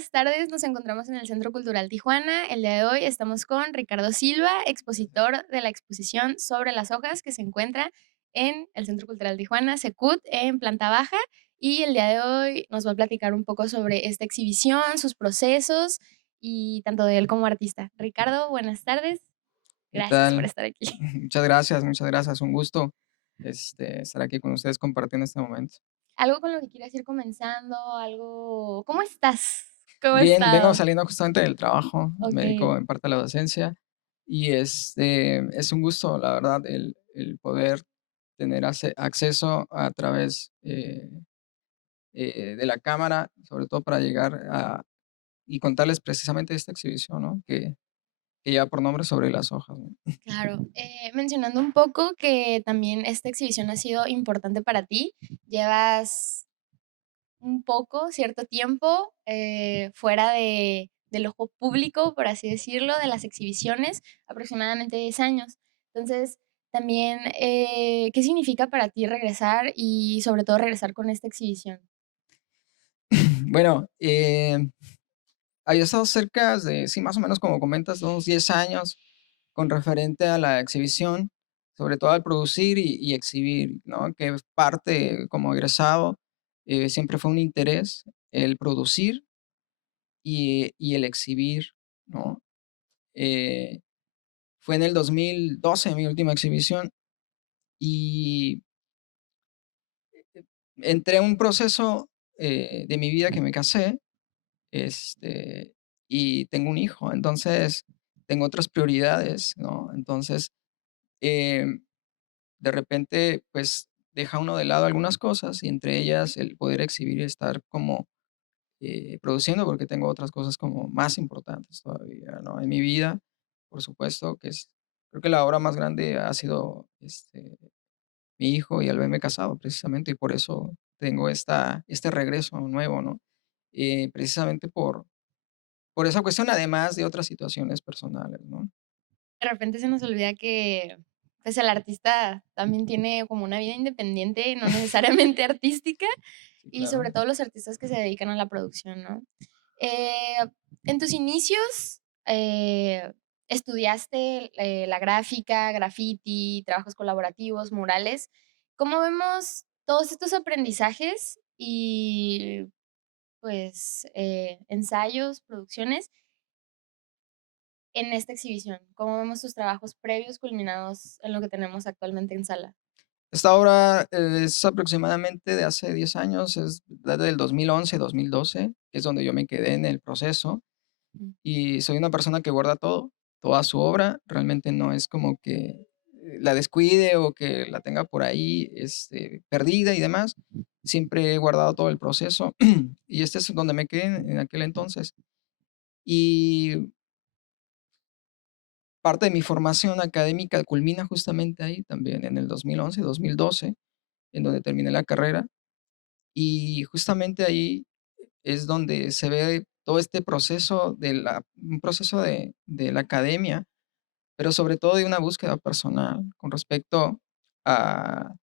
buenas tardes. Nos encontramos en el Centro Cultural Tijuana. El día de hoy estamos con Ricardo Silva, expositor de la exposición Sobre las hojas, que se encuentra en el Centro Cultural Tijuana, Secut, en planta baja. Y el día de hoy nos va a platicar un poco sobre esta exhibición, sus procesos y tanto de él como artista. Ricardo, buenas tardes. ¿Qué Gracias por tal? estar aquí. Muchas gracias, muchas gracias. Un gusto, estar aquí con ustedes compartiendo este momento. ¿Algo con lo que quieras ir comenzando? ¿Algo? ¿Cómo estás? ¿Cómo has Bien, vengo estado? saliendo justamente del trabajo, me Okey. dedico en parte a la docencia y, es un gusto, la verdad, el poder tener acceso a través, de la cámara, sobre todo para llegar a y contarles precisamente esta exhibición, ¿no? Que lleva por nombre Sobre las hojas, ¿no? Claro, mencionando un poco que también esta exhibición ha sido importante para ti, llevas un poco, cierto tiempo, fuera del ojo público, por así decirlo, de las exhibiciones, aproximadamente 10 años. Entonces, también, ¿qué significa para ti regresar y sobre todo regresar con esta exhibición? Bueno, había estado cerca de, sí, más o menos como comentas, unos 10 años con referente a la exhibición, sobre todo al producir y exhibir, ¿no? Que es parte como egresado, siempre fue un interés el producir y el exhibir, ¿no? Eh, Fue en el 2012 mi última exhibición y entré a un proceso, de mi vida que me casé, y tengo un hijo, entonces tengo otras prioridades, ¿no? Entonces, em, de repente, pues, deja uno de lado algunas cosas y entre ellas el poder exhibir y estar como, produciendo, porque tengo otras cosas como más importantes todavía, ¿no? En mi vida, por supuesto, que es creo que la obra más grande ha sido, mi hijo y al verme casado, precisamente, y por eso tengo este regreso nuevo, ¿no? Precisamente por esa cuestión, además de otras situaciones personales, ¿no? De repente se nos olvida que, pues, el artista también tiene como una vida independiente, no necesariamente artística, Sí, y claro. sobre todo los artistas que se dedican a la producción, ¿no? Eh, en tus inicios, estudiaste, la gráfica, graffiti, trabajos colaborativos, murales. ¿Cómo vemos todos estos aprendizajes y, pues, ensayos, producciones en esta exhibición? ¿Cómo vemos tus trabajos previos culminados en lo que tenemos actualmente en sala? Esta obra es aproximadamente de hace 10 años, es del 2011, 2012, que es donde yo me quedé en el proceso, Mm. y soy una persona que guarda todo, toda su obra, realmente no es como que, la descuide o que la tenga por ahí, perdida y demás, siempre he guardado todo el proceso, y este es donde me quedé en aquel entonces. Y parte de mi formación académica culmina justamente ahí también, en el 2011, 2012, en donde terminé la carrera. Y justamente ahí es donde se ve todo este proceso un proceso de la academia, pero sobre todo de una búsqueda personal con respecto a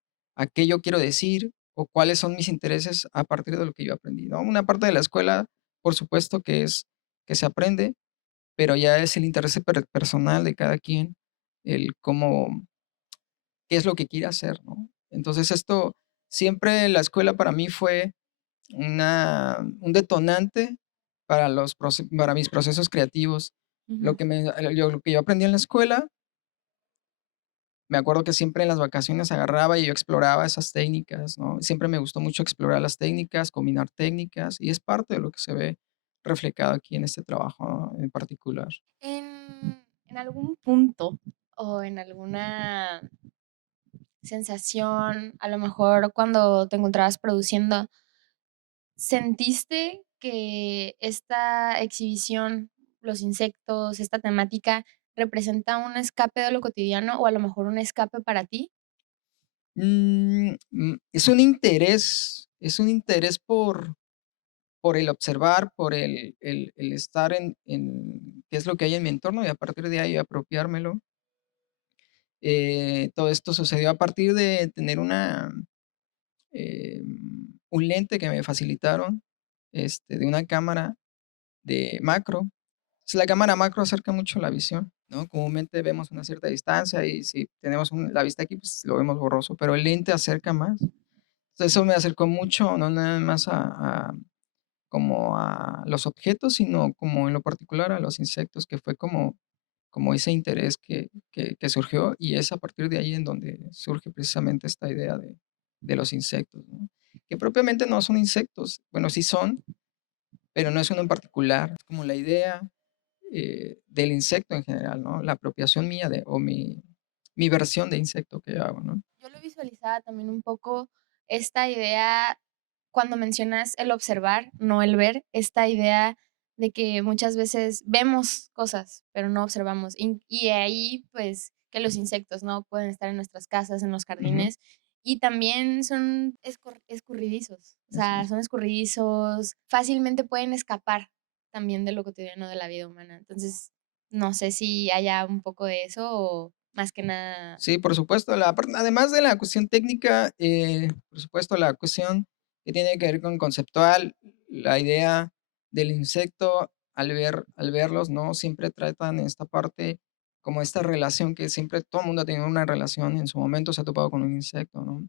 qué yo quiero decir o cuáles son mis intereses a partir de lo que yo aprendí, ¿no? Una parte de la escuela, por supuesto que es que se aprende, pero ya es el interés personal de cada quien, el cómo qué es lo que quiere hacer, ¿no? Entonces, esto siempre la escuela para mí fue un detonante para para mis procesos creativos. Ujú. Lo que yo aprendí en la escuela, me acuerdo que siempre en las vacaciones agarraba y yo exploraba esas técnicas, ¿no? Siempre me gustó mucho explorar las técnicas, combinar técnicas, y es parte de lo que se ve reflejado aquí en este trabajo, ¿no? En particular. En algún punto o en alguna sensación, a lo mejor cuando te encontrabas produciendo, ¿sentiste que esta exhibición, los insectos, esta temática, representa un escape de lo cotidiano o a lo mejor un escape para ti? Es un interés por el observar, por el estar en qué es lo que hay en mi entorno y a partir de ahí apropiármelo. Todo esto sucedió a partir de tener un lente que me facilitaron, de una cámara. de macro. La cámara macro acerca mucho la visión, ¿no? Comúnmente vemos una cierta distancia y si tenemos la vista aquí, pues lo vemos borroso, pero el lente acerca más. Entonces, eso me acercó mucho, no nada más como a los objetos, sino como en lo particular a los insectos, que fue como ese interés que surgió, y es a partir de ahí en donde surge precisamente esta idea de los insectos, ¿no? Que propiamente no son insectos, bueno, sí son, pero no es uno en particular, es como la idea, del insecto en general, ¿no? La apropiación mía o mi versión de insecto que hago, ¿no? Yo lo visualizaba también un poco esta idea cuando mencionas el observar, no el ver, esta idea de que muchas veces vemos cosas, pero no observamos. Y ahí, pues, que los insectos, ¿no? Pueden estar en nuestras casas, en los Ujú, jardines, y también son escurridizos. O así sea, es. son escurridizos, fácilmente pueden escapar también de lo cotidiano de la vida humana. Entonces, no sé si haya un poco de eso o más que nada. Sí, por supuesto, la par además de la cuestión técnica, por supuesto, la cuestión que tiene que ver con conceptual, la idea del insecto al verlos, ¿no? Siempre tratan esta parte, como esta relación que siempre todo el mundo ha tenido una relación, en su momento se ha topado con un insecto, ¿no?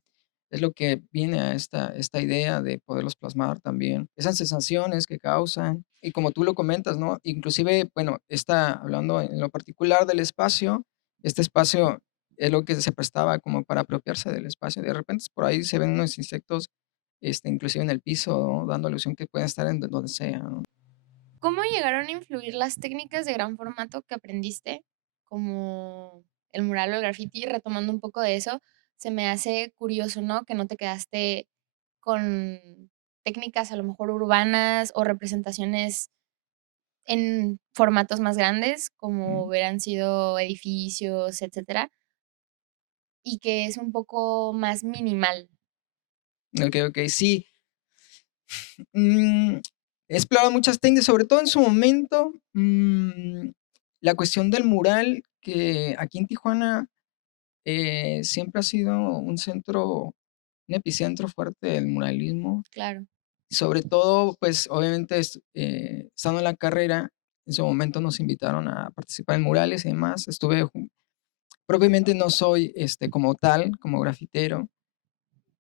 Es lo que viene a esta idea de poderlos plasmar también, esas sensaciones que causan, y como tú lo comentas, ¿no? Inclusive, bueno, hablando en lo particular del espacio, este espacio es lo que se prestaba como para apropiarse del espacio. De repente, por ahí se ven unos insectos, inclusive en el piso, ¿no? Dando alusión que pueden estar en donde sea, ¿no? ¿Cómo llegaron a influir las técnicas de gran formato que aprendiste, como el mural o el graffiti? Retomando un poco de eso, se me hace curioso, ¿no? Que no te quedaste con técnicas a lo mejor urbanas o representaciones en formatos más grandes, como Mm, hubieran sido edificios, etcétera, y que es un poco más minimal. okey, okey, sí. Mm, he explorado muchas técnicas, sobre todo en su momento, la cuestión del mural, que aquí en Tijuana, siempre ha sido un epicentro fuerte del muralismo. Claro. Sobre todo, pues, obviamente, estando en la carrera, en su momento nos invitaron a participar en murales y demás. Propiamente no soy, como tal, como grafitero,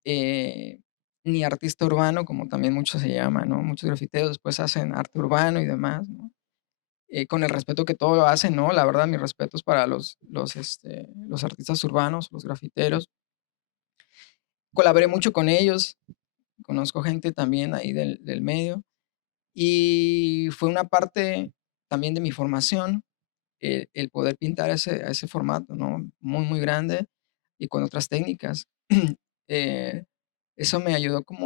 eh, ni artista urbano, como también muchos se llaman, ¿no? Muchos grafiteros después hacen arte urbano y demás, ¿no? Con el respeto que todo lo hacen, ¿no? La verdad, mis respetos para los artistas urbanos, los grafiteros. Colaboré mucho con ellos, conozco gente también ahí del medio. Y fue una parte también de mi formación, el poder pintar a ese formato, ¿no? Muy, muy grande y con otras técnicas. Eh, eso me ayudó como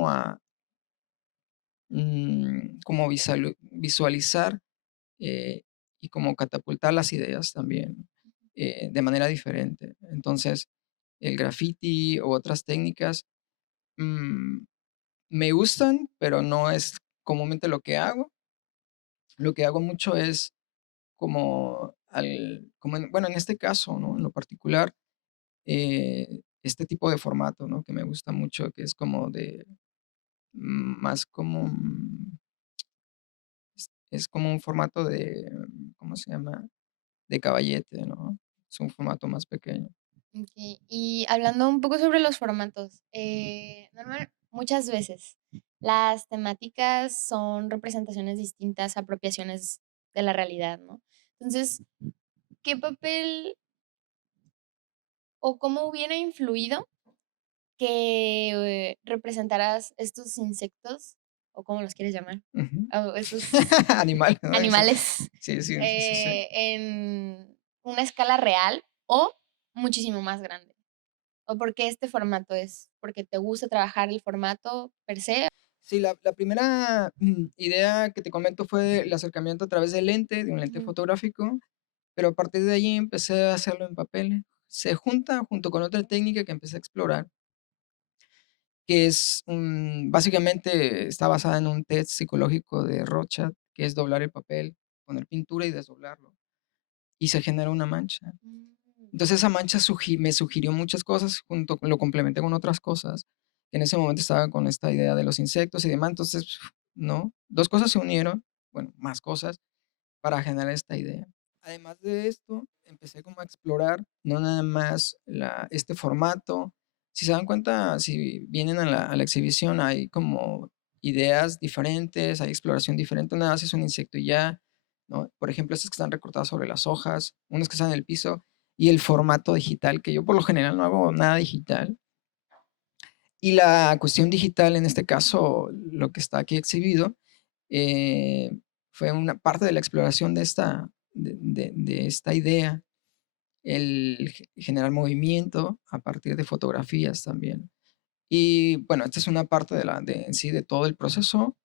visualizar, eh, y como catapultar las ideas también, de manera diferente. Entonces, el graffiti u otras técnicas, mm, me gustan, pero no es comúnmente lo que hago. Lo que hago mucho es bueno, en este caso, ¿no? En lo particular, este tipo de formato, ¿no? Que me gusta mucho, que es como más como, es como un formato ¿cómo se llama? De caballete, ¿no? Es un formato más pequeño. Okey, y hablando un poco sobre los formatos, muchas veces las temáticas son representaciones distintas, apropiaciones de la realidad, ¿no? Entonces, ¿qué papel o cómo hubiera influido que representaras estos insectos, o cómo los quieres llamar, Ujú. o estos Animal, ¿no? Sí, animales, sí, sí, sí, sí, sí. en una escala real o muchísimo más grande? ¿O por qué este formato es? ¿Porque te gusta trabajar el formato per se? Sí, la primera, idea que te comento fue el acercamiento a través del lente, de un lente Ujú, fotográfico. Pero a partir de allí empecé a hacerlo en papel. Se junta junto con otra técnica que empecé a explorar, que es básicamente está basada en un test psicológico de Rorschach, que es doblar el papel, poner pintura y desdoblarlo, y se genera una mancha. mm, Entonces, esa mancha me sugirió muchas cosas, lo complementé con otras cosas. En ese momento estaba con esta idea de los insectos y demás, entonces, ¿no? 2 cosas se unieron bueno, más cosas para generar esta idea. Además de esto, empecé como a explorar no nada más este formato. Si se dan cuenta, si vienen a la exhibición, hay como ideas diferentes, hay exploración diferente. Una vez es un insecto y ya, ¿no? Por ejemplo, estas que están recortadas sobre las hojas, unas que están en el piso, y el formato digital, que yo por lo general no hago nada digital. Y la cuestión digital, en este caso, lo que está aquí exhibido, eh, fue una parte de la exploración de esta idea, el generar movimiento a partir de fotografías también. Y bueno, esta es una parte en sí de todo el proceso.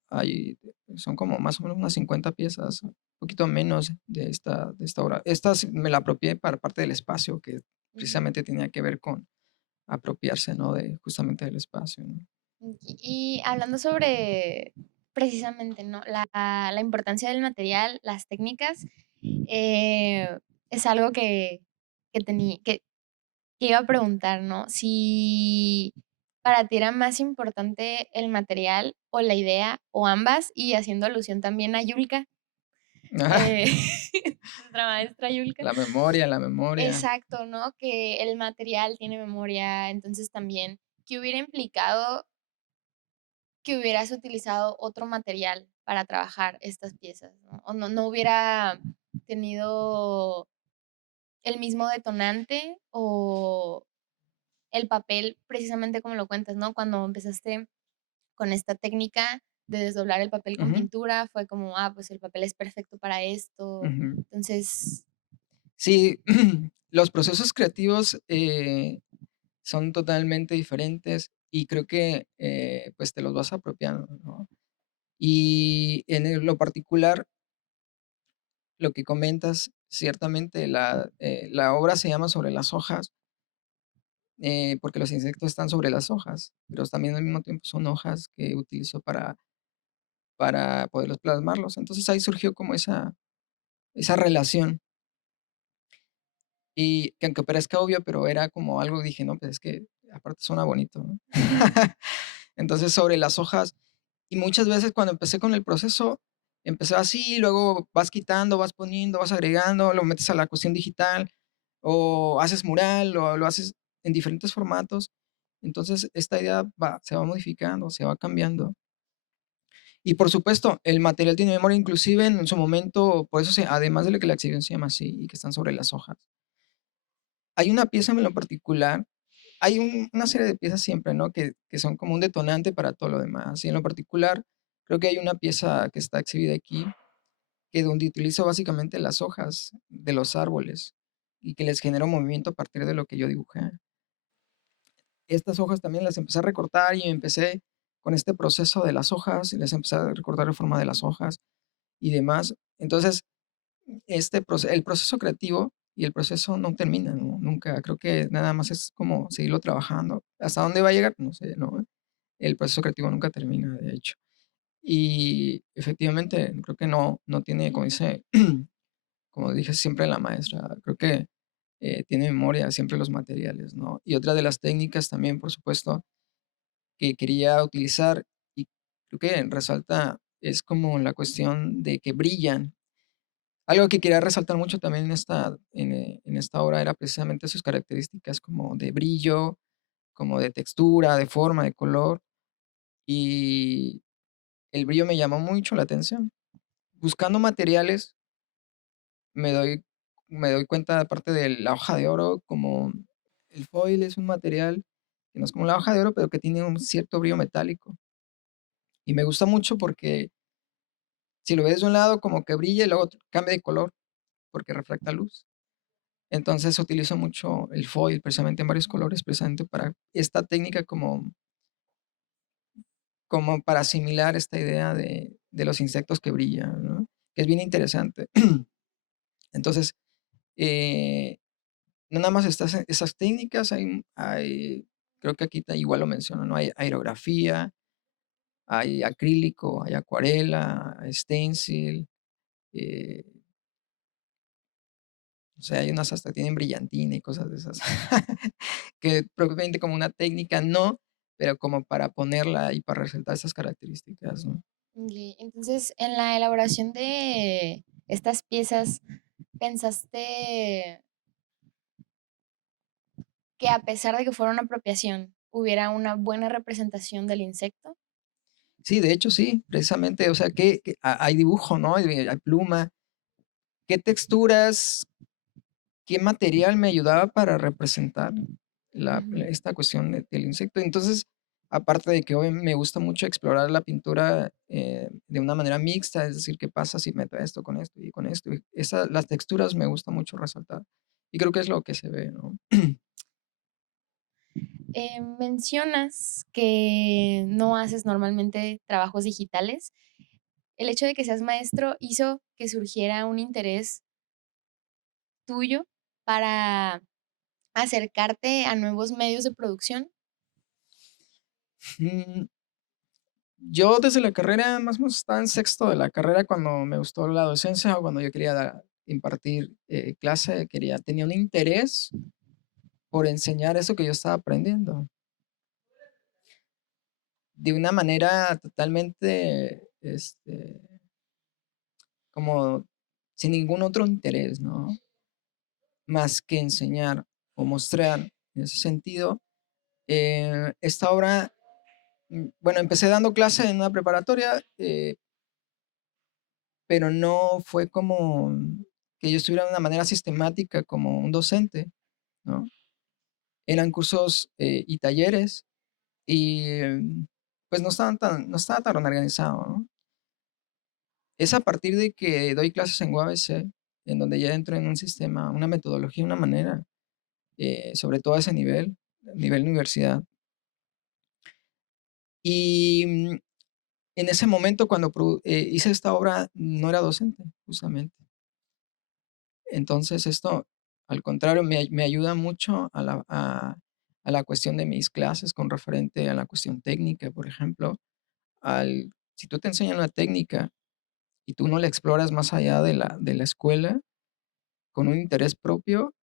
Son como más o menos unas 50 piezas, un poquito menos de esta obra. Esta me la apropié para parte del espacio, que Ujú. precisamente tenía que ver con apropiarse, ¿no? Justamente del espacio, ¿no? Y hablando sobre precisamente, ¿no? La importancia del material, las técnicas, eh, es algo que iba a preguntar, ¿no? Si para ti era más importante el material o la idea o ambas, y haciendo alusión también a Yulka, eh, nuestra maestra Yulka. La memoria. Exacto, ¿no? Que el material tiene memoria, entonces también, ¿qué hubiera implicado que hubieras utilizado otro material para trabajar estas piezas, ¿no? O no hubiera tenido el mismo detonante o el papel, precisamente como lo cuentas, ¿no? Cuando empezaste con esta técnica de desdoblar el papel con Ujú, pintura, fue como, ah, pues el papel es perfecto para esto. ujú. Entonces, Sí, los procesos creativos, son totalmente diferentes y creo que, pues, te los vas apropiando, ¿no? Y lo particular, lo que comentas, ciertamente la obra se llama Sobre las hojas, porque los insectos están sobre las hojas, pero también al mismo tiempo son hojas que utilizo para poderlos plasmarlos. Entonces, ahí surgió como esa relación. Y que aunque parezca obvio, pero era como algo, dije: "No, pues es que aparte suena bonito", ¿no? Entonces, sobre las hojas, y muchas veces cuando empecé con el proceso, empecé así, luego vas quitando, vas poniendo, vas agregando, lo metes a la cuestión digital, o haces mural, o lo haces en diferentes formatos. Entonces, esta idea se va modificando, se va cambiando. Y por supuesto, el material tiene memoria, inclusive en su momento, por eso además de lo que la exhibición se llama así, y que están sobre las hojas. Hay una pieza en lo particular, hay una serie de piezas siempre, ¿no? Que son como un detonante para todo lo demás. Y en lo particular, creo que hay una pieza que está exhibida aquí, que donde utilizo básicamente las hojas de los árboles y que les genero movimiento a partir de lo que yo dibujé. Estas hojas también las empecé a recortar y empecé con este proceso de las hojas, y les empecé a recortar de forma de las hojas y demás. Entonces, el proceso creativo y el proceso no termina, ¿no? Nunca, creo que nada más es como seguirlo trabajando. ¿Hasta dónde va a llegar? No sé, ¿no? El proceso creativo nunca termina, de hecho. Y efectivamente, creo que no tiene, como dije siempre la maestra, creo que, tiene memoria siempre los materiales, ¿no? Y otra de las técnicas también, por supuesto, que quería utilizar, y creo que resalta, es como la cuestión de que brillan. Algo que quería resaltar mucho también en esta obra era precisamente sus características como de brillo, como de textura, de forma, de color, y el brillo me llamó mucho la atención. Buscando materiales, me doy me doy cuenta, aparte de la hoja de oro, como el foil es un material que no es como la hoja de oro, pero que tiene un cierto brillo metálico. Y me gusta mucho porque si lo ves de un lado como que brilla y luego cambia de color porque refracta luz. Entonces, utilizo mucho el foil, precisamente en varios colores, precisamente para esta técnica como para asimilar esta idea de los insectos que brillan, ¿no? Que es bien interesante. Entonces, eh, no nada más esas técnicas, creo que aquí igual lo menciono, ¿no? Hay aerografía, hay acrílico, hay acuarela, hay stencil, eh, o sea, hay unas hasta tienen brillantina y cosas de esas. Que propiamente como una técnica no, pero como para ponerla y para resaltar esas características, ¿no? Entonces, en la elaboración de estas piezas, ¿pensaste que a pesar de que fuera una apropiación, hubiera una buena representación del insecto? Sí, de hecho, sí, precisamente, o sea, que hay dibujo, ¿no? Hay pluma, qué texturas, qué material me ayudaba para representar Ujú. esta cuestión del insecto. Entonces, aparte de que hoy me gusta mucho explorar la pintura de una manera mixta, es decir, qué pasa si meto esto con esto y con esto. Las texturas me gusta mucho resaltar. Y creo que es lo que se ve, ¿no? Mencionas que no haces normalmente trabajos digitales. ¿El hecho de que seas maestro hizo que surgiera un interés tuyo para acercarte a nuevos medios de producción? Mm, Yo desde la carrera, más o menos estaba en sexto de la carrera cuando me gustó la docencia o cuando yo quería impartir clase, tenía un interés por enseñar eso que yo estaba aprendiendo de una manera totalmente, como sin ningún otro interés, ¿no? Más que enseñar o mostrar en ese sentido. Esta obra, bueno, empecé dando clase en una preparatoria, pero no fue como que yo estuviera de una manera sistemática como un docente, ¿no? Eran cursos, y talleres y, pues, no estaba tan organizado, ¿no? Es a partir de que doy clases en UABC, en donde ya entro en un sistema, una metodología, una manera, sobre todo a ese nivel universidad. Y, en ese momento, cuando hice esta obra, no era docente, justamente. Entonces, esto, al contrario, me ayuda mucho a la cuestión de mis clases con referente a la cuestión técnica, por ejemplo, si tú te enseñan una técnica y tú no la exploras más allá de la escuela, con un interés propio,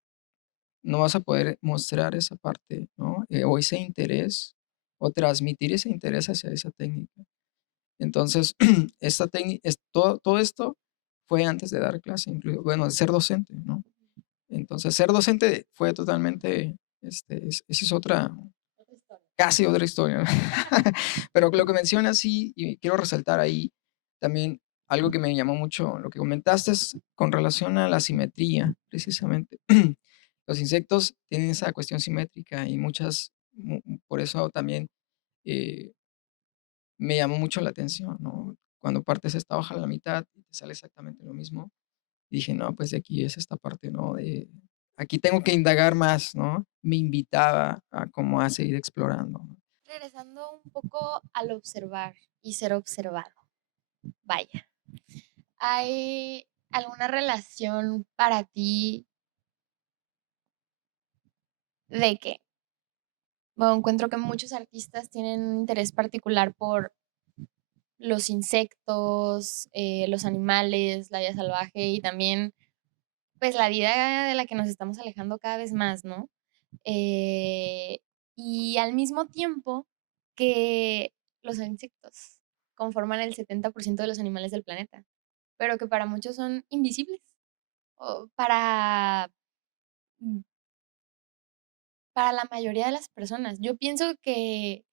no vas a poder mostrar esa parte, ¿no? O ese interés, o transmitir ese interés hacia esa técnica. Entonces, esta técnica, todo esto fue antes de dar clase, bueno, de ser docente, ¿no? Entonces, ser docente fue totalmente, esa es otra, Otra historia. casi otra historia, ¿no? Pero lo que mencionas, sí, y quiero resaltar ahí también algo que me llamó mucho, lo que comentaste es con relación a la simetría, precisamente. Los insectos tienen esa cuestión simétrica y por eso también eh, me llamó mucho la atención, ¿no? Cuando partes esta hoja a la mitad y te sale exactamente lo mismo, dije, no, pues de aquí es esta parte, ¿no? Aquí tengo que indagar más, ¿no? Me invitaba a como a seguir explorando, ¿no? Regresando un poco al observar y ser observado. Vaya, ¿hay alguna relación para ti de que, bueno, encuentro que muchos artistas tienen un interés particular por los insectos, los animales, la vida salvaje y también, pues, la vida de la que nos estamos alejando cada vez más, ¿no? Eh, y al mismo tiempo que los insectos conforman el 70% de los animales del planeta, pero que para muchos son invisibles, o mm, para la mayoría de las personas. Yo pienso que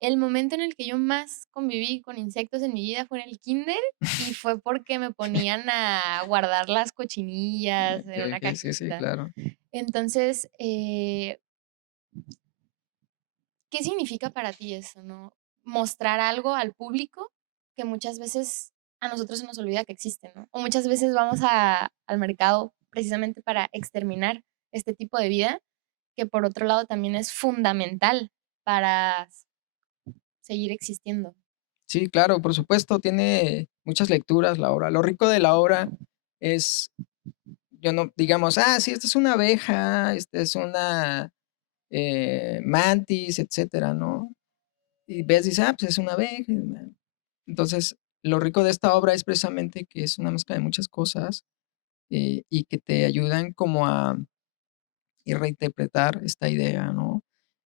el momento en el que yo más conviví con insectos en mi vida fue en el kinder, y fue porque me ponían a guardar las cochinillas en una Okey, sí, sí, cajita. claro. Entonces, ¿qué significa para ti eso, no? Mostrar algo al público que muchas veces a nosotros se nos olvida que existe, ¿no? O muchas veces vamos al mercado precisamente para exterminar este tipo de vida, que por otro lado también es fundamental para seguir existiendo. Sí, claro, por supuesto, tiene muchas lecturas la obra. Lo rico de la obra es, yo no digamos, sí, esta es una abeja, esta es una, mantis, etcétera, ¿no? Y ves, dices: "Ah, pues es una abeja". Entonces, lo rico de esta obra es precisamente que es una mezcla de muchas cosas, y que te ayudan como a y reinterpretar esta idea, ¿no?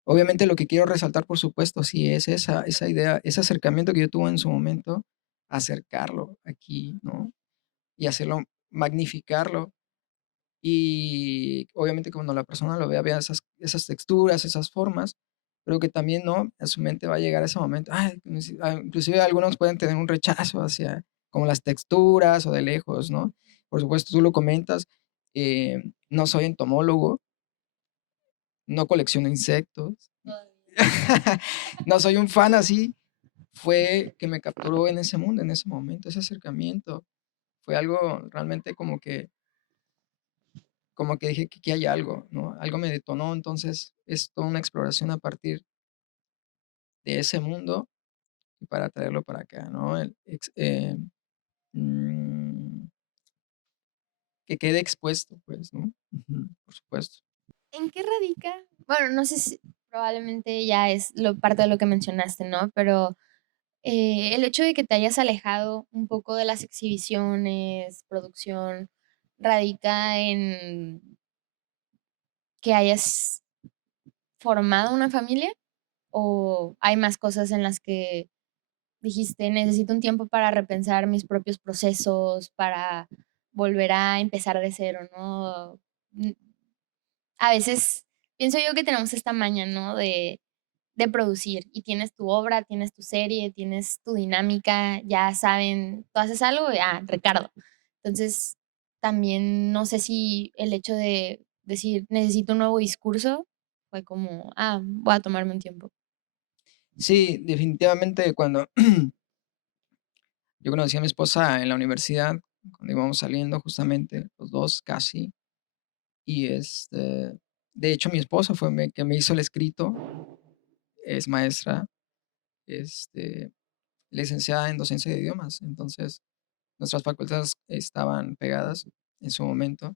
Obviamente, lo que quiero resaltar, por supuesto, sí es esa idea, ese acercamiento que yo tuve en su momento, acercarlo aquí, ¿no? Y hacerlo magnificarlo. Y obviamente cuando la persona lo vea esas texturas, esas formas, creo que también, ¿no? A su mente va a llegar ese momento, ay, inclusive algunos pueden tener un rechazo hacia como las texturas o de lejos, ¿no? Por supuesto, tú lo comentas, no soy entomólogo, no colecciono insectos, Todavía. no soy un fan así, fue que me capturó en ese mundo, en ese momento, ese acercamiento, fue algo realmente como que dije que aquí hay algo, ¿no? Algo me detonó, entonces es toda una exploración a partir de ese mundo y para traerlo para acá, ¿no? Mm, que quede expuesto, pues, ¿no? Ujú, por supuesto. ¿En qué radica? Bueno, no sé si probablemente ya es lo parte de lo que mencionaste, ¿no? Pero, el hecho de que te hayas alejado un poco de las exhibiciones, producción, radica en que hayas formado una familia, ¿o hay más cosas en las que dijiste: "Necesito un tiempo para repensar mis propios procesos, para volver a empezar de cero", ¿no? A veces pienso yo que tenemos esta maña, ¿no? De producir y tienes tu obra, tienes tu serie, tienes tu dinámica, ya saben, tú haces algo, y, Ricardo. Entonces, también no sé si el hecho de decir: "Necesito un nuevo discurso", fue como: voy a tomarme un tiempo". Sí, definitivamente cuando yo conocí a mi esposa en la universidad, cuando íbamos saliendo justamente, los 2 casi, y, de hecho, mi esposa fue que me hizo el escrito, es maestra, este, licenciada en docencia de idiomas. Entonces, nuestras facultades estaban pegadas en su momento,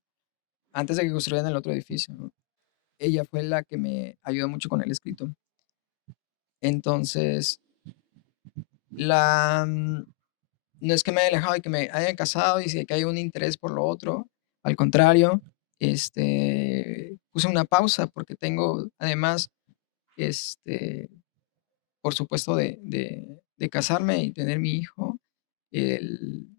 antes de que construyeran el otro edificio, ¿no? Ella fue la que me ayudó mucho con el escrito. Entonces, la no es que me haya alejado y que me haya casado y que haya un interés por lo otro, al contrario, puse una pausa porque tengo además, este, por supuesto, de casarme y tener mi hijo, el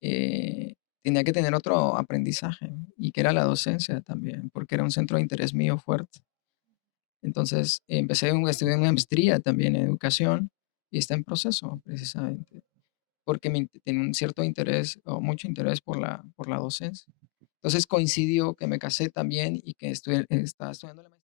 eh, tenía que tener otro aprendizaje, y que era la docencia también, porque era un centro de interés mío fuerte. Entonces, estudié una maestría también en educación, y está en proceso, precisamente, porque tenía un cierto interés, o mucho interés por la docencia. Entonces, coincidió que me casé también y que estaba estudiando la maestría.